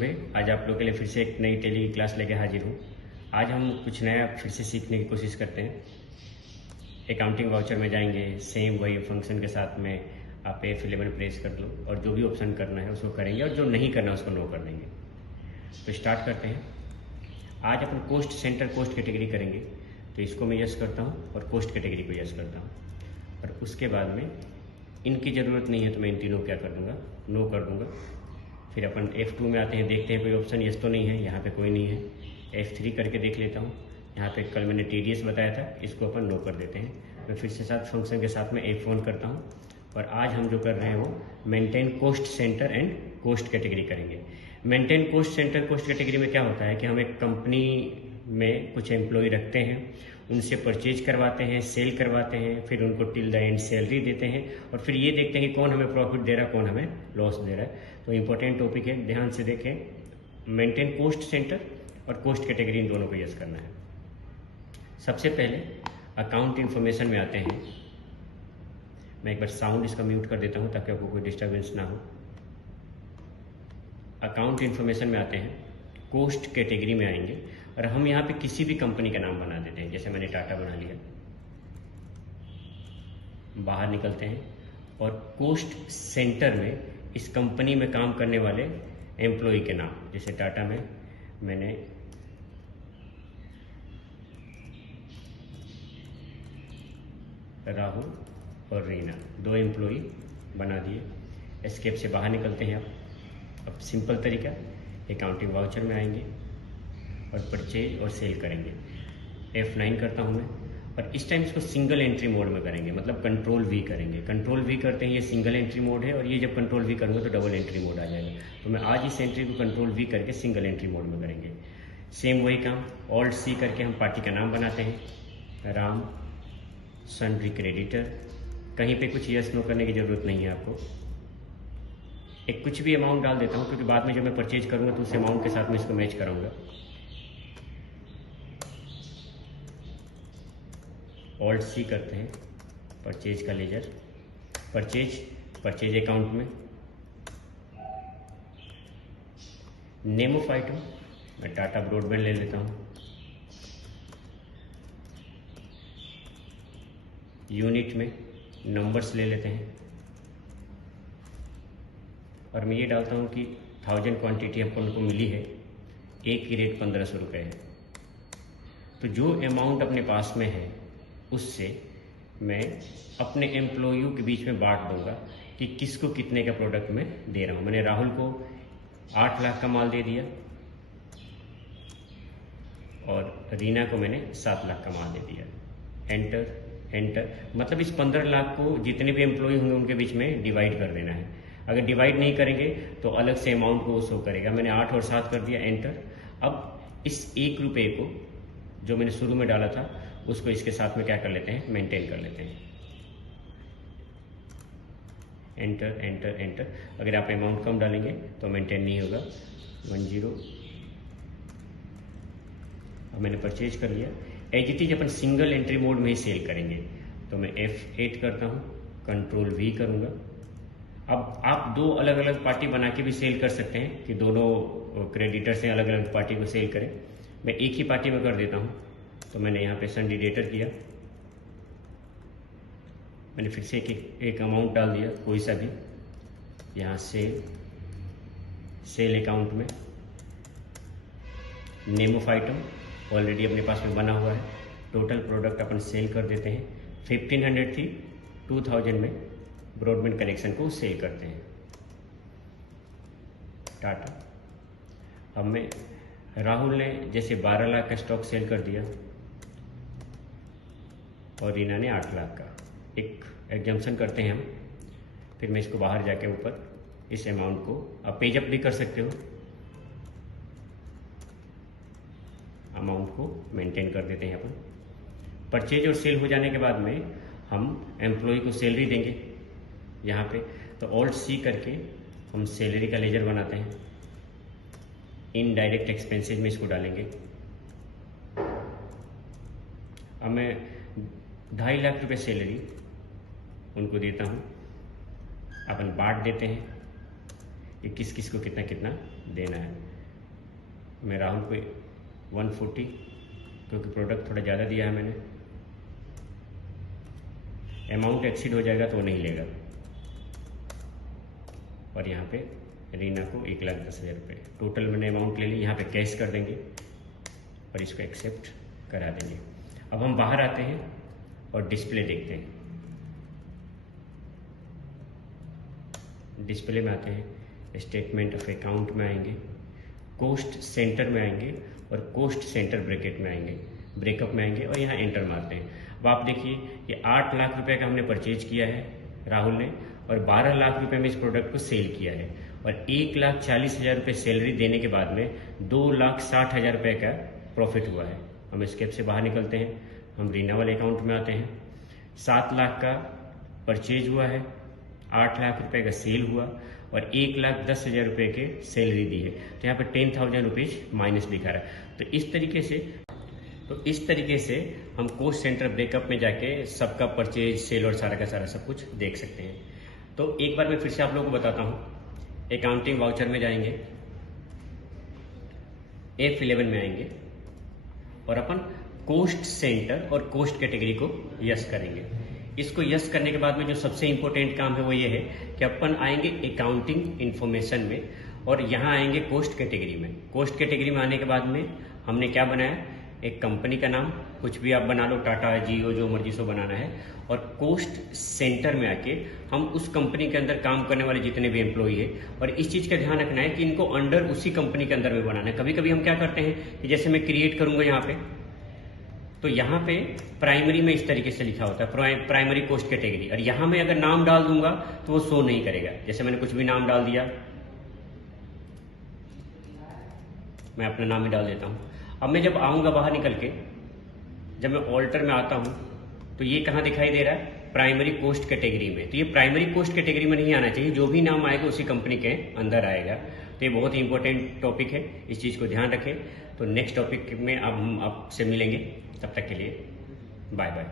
आज आप लोगों के लिए फिर से एक नई टेली क्लास लेके हाजिर हूँ। आज हम कुछ नया फिर से सीखने की कोशिश करते हैं। अकाउंटिंग वाउचर में जाएंगे, सेम वही फंक्शन के साथ में आप F11 प्रेस कर लो और जो भी ऑप्शन करना है उसको करेंगे और जो नहीं करना उसको नो कर देंगे। तो स्टार्ट करते हैं। आज अपन कोस्ट सेंटर कोस्ट कैटेगरी करेंगे, तो इसको मैं यस करता हूँ और कोस्ट कैटेगरी को यस करता हूँ। और उसके बाद में इनकी ज़रूरत नहीं है तो मैं इन तीनों क्या कर दूँगा, नो कर दूँगा। फिर अपन F2 में आते हैं, देखते हैं कोई ऑप्शन यस तो नहीं है, यहाँ पे कोई नहीं है। F3 करके देख लेता हूँ। यहाँ पे कल मैंने TDS बताया था, इसको अपन नो कर देते हैं। मैं फिर से साथ फंक्शन के साथ में F1 करता हूँ। और आज हम जो कर रहे हैं वो maintain cost centre and cost category करेंगे। Maintain cost centre cost category में क्या होता है कि हम एक कंपनी में कुछ एम्प्लॉय रखते हैं, उनसे परचेज करवाते हैं, सेल करवाते हैं, फिर उनको टिल द एंड सैलरी देते हैं और फिर ये देखते हैं कि कौन हमें प्रॉफिट दे रहा है, कौन हमें लॉस दे रहा है। तो इम्पोर्टेंट टॉपिक है, ध्यान से देखें। मेंटेन कोस्ट सेंटर और कोस्ट कैटेगरी इन दोनों को यूज़ करना है। सबसे पहले अकाउंट इन्फॉर्मेशन में आते हैं। मैं एक बार साउंड इसका म्यूट कर देता हूँ ताकि आपको कोई डिस्टर्बेंस ना हो। अकाउंट इन्फॉर्मेशन में आते हैं, कोस्ट कैटेगरी में आएंगे और हम यहाँ पे किसी भी कंपनी का नाम बना देते हैं। जैसे मैंने टाटा बना लिया। बाहर निकलते हैं और कोस्ट सेंटर में इस कंपनी में काम करने वाले एम्प्लॉय के नाम, जैसे टाटा में मैंने राहुल और रीना दो एम्प्लॉय बना दिए। एस्केप से बाहर निकलते हैं। अब सिंपल तरीका, अकाउंटिंग वाउचर में आएंगे और परचेज और सेल करेंगे। F9 करता हूँ मैं और इस टाइम इसको सिंगल एंट्री मोड में करेंगे, मतलब कंट्रोल V करेंगे। कंट्रोल V करते हैं, ये सिंगल एंट्री मोड है और ये जब कंट्रोल V करूँगा तो डबल एंट्री मोड आ जाएगा। तो मैं आज इस एंट्री को कंट्रोल V करके सिंगल एंट्री मोड में करेंगे। सेम वही काम, ऑल्ट C करके हम पार्टी का नाम बनाते हैं, राम सन्ड्री क्रेडिटर। कहीं पे कुछ यस नो करने की ज़रूरत नहीं है आपको। एक कुछ भी अमाउंट डाल देता हूँ क्योंकि बाद में जब मैं परचेज करूँगा तो उस अमाउंट के साथ में इसको मैच कराऊंगा। ऑल्ट C करते हैं, परचेज का लेजर, परचेज अकाउंट में नेम ऑफ आइटम मैं टाटा ब्रॉडबैंड ले लेता हूँ। यूनिट में नंबर्स ले लेते हैं और मैं ये डालता हूँ कि 1000 क्वांटिटी अपन को मिली है, एक की रेट 1500 रुपये है। तो जो अमाउंट अपने पास में है उससे मैं अपने एम्प्लॉइयों के बीच में बांट दूंगा कि किसको कितने का प्रोडक्ट मैं दे रहा हूँ। मैंने राहुल को 8 लाख का माल दे दिया और रीना को मैंने 7 लाख का माल दे दिया। एंटर एंटर, मतलब इस 15 लाख को जितने भी एम्प्लॉय होंगे उनके बीच में डिवाइड कर देना है। अगर डिवाइड नहीं करेंगे तो अलग से अमाउंट को शो करेगा। मैंने 8 और 7 कर दिया, एंटर। अब इस 1 रुपये को जो मैंने शुरू में डाला था उसको इसके साथ में क्या कर लेते हैं, मेंटेन कर लेते हैं। Enter enter enter. अगर आप अमाउंट कम डालेंगे तो मेंटेन नहीं होगा। 10। अब मैंने परचेज कर लिया। एज इट इज अपन सिंगल एंट्री मोड में ही सेल करेंगे। तो मैं F8 करता हूँ, कंट्रोल V करूँगा। अब आप दो अलग अलग पार्टी बना के भी सेल कर सकते हैं कि दोनों क्रेडिटर से अलग अलग पार्टी को सेल करें। मैं एक ही पार्टी में कर देता हूँ। तो मैंने यहाँ पे सन डिडेटर किया, मैंने फिर से एक अमाउंट डाल दिया कोई सा भी। यहाँ सेल अकाउंट में नेम ऑफ आइटम ऑलरेडी अपने पास में बना हुआ है। टोटल प्रोडक्ट अपन सेल कर देते हैं। 1500 थी, 2000 में ब्रॉडबैंड कनेक्शन को सेल करते हैं टाटा। अब मैं राहुल ने जैसे 12 लाख का स्टॉक सेल कर दिया और रीना ने 8 लाख का। एक एग्जाम्पशन करते हैं हम, फिर मैं इसको बाहर जाके ऊपर इस अमाउंट को आप पेज अप भी कर सकते हो, अमाउंट को मेंटेन कर देते हैं अपन। परचेज और सेल हो जाने के बाद में हम एम्प्लॉय को सैलरी देंगे यहाँ पे। तो ऑल्ट C करके हम सैलरी का लेजर बनाते हैं। इनडायरेक्ट एक्सपेंसेस में इसको डालेंगे। अब मैं 2.5 लाख रुपए सैलरी उनको देता हूँ, अपन बांट देते हैं। कि किस किस को कितना कितना देना है। मैं राहुल को 140, क्योंकि प्रोडक्ट थोड़ा ज़्यादा दिया है मैंने, अमाउंट एक्सीड हो जाएगा तो वो नहीं लेगा। और यहाँ पे रीना को 1,10,000 रुपये टोटल मैंने अमाउंट ले ली। यहाँ पे कैश कर देंगे और इसको एक्सेप्ट करा देंगे। अब हम बाहर आते हैं और डिस्प्ले देखते हैं। डिस्प्ले में आते हैं, स्टेटमेंट ऑफ अकाउंट में आएंगे, कोस्ट सेंटर में आएंगे और कोस्ट सेंटर ब्रैकेट में आएंगे, ब्रेकअप में आएंगे और यहाँ एंटर मारते हैं। अब आप देखिए ये 8 लाख रुपए का हमने परचेज किया है राहुल ने, और 12 लाख रुपए में इस प्रोडक्ट को सेल किया है, और 1,40,000 रुपये सैलरी देने के बाद में 2,60,000 रुपये का प्रॉफिट हुआ है। हम स्केप से बाहर निकलते हैं, हम रीना वाले अकाउंट में आते हैं। 7 लाख का परचेज हुआ है, 8 लाख रुपए का सेल हुआ और 1,10,000 रुपये के सैलरी दी है, तो यहाँ पर 10,000 रुपीज माइनस दिखा रहा है। तो इस तरीके से हम कोस्ट सेंटर ब्रेकअप में जाके सबका परचेज, सेल और सारा का सारा सब कुछ देख सकते हैं। तो एक बार मैं फिर से आप लोगों को बताता हूँ। अकाउंटिंग वाउचर में जाएंगे, F11 में आएंगे और अपन कोस्ट सेंटर और कोस्ट कैटेगरी को यस करेंगे। इसको यस करने के बाद में जो सबसे इंपॉर्टेंट काम है वो ये है कि अपन आएंगे अकाउंटिंग इंफॉर्मेशन में और यहाँ आएंगे कोस्ट कैटेगरी में। कोस्ट कैटेगरी में आने के बाद में हमने क्या बनाया, एक कंपनी का नाम कुछ भी आप बना लो, टाटा, जियो, जो मर्जी सो बनाना है, और कोस्ट सेंटर में आके हम उस कंपनी के अंदर काम करने वाले जितने भी एम्प्लॉई है, और इस चीज का ध्यान रखना है कि इनको अंडर उसी कंपनी के अंदर में बनाना है। कभी कभी हम क्या करते हैं कि जैसे मैं क्रिएट करूंगा यहाँ पे, तो यहाँ पे प्राइमरी में इस तरीके से लिखा होता है प्राइमरी कोस्ट कैटेगरी, और यहाँ में अगर नाम डाल दूंगा तो वो शो नहीं करेगा। जैसे मैंने कुछ भी नाम डाल दिया, मैं अपना नाम ही डाल देता हूँ। अब मैं जब आऊंगा बाहर निकल के, जब मैं ऑल्टर में आता हूं, तो ये कहां दिखाई दे रहा है, प्राइमरी कोस्ट कैटेगरी में। तो ये प्राइमरी कोस्ट कैटेगरी में नहीं आना चाहिए, जो भी नाम आएगा उसी कंपनी के अंदर आएगा। तो ये बहुत ही इंपॉर्टेंट टॉपिक है, इस चीज को ध्यान रखें। तो नेक्स्ट टॉपिक में अब हम आपसे मिलेंगे, तब तक के लिए बाय बाय।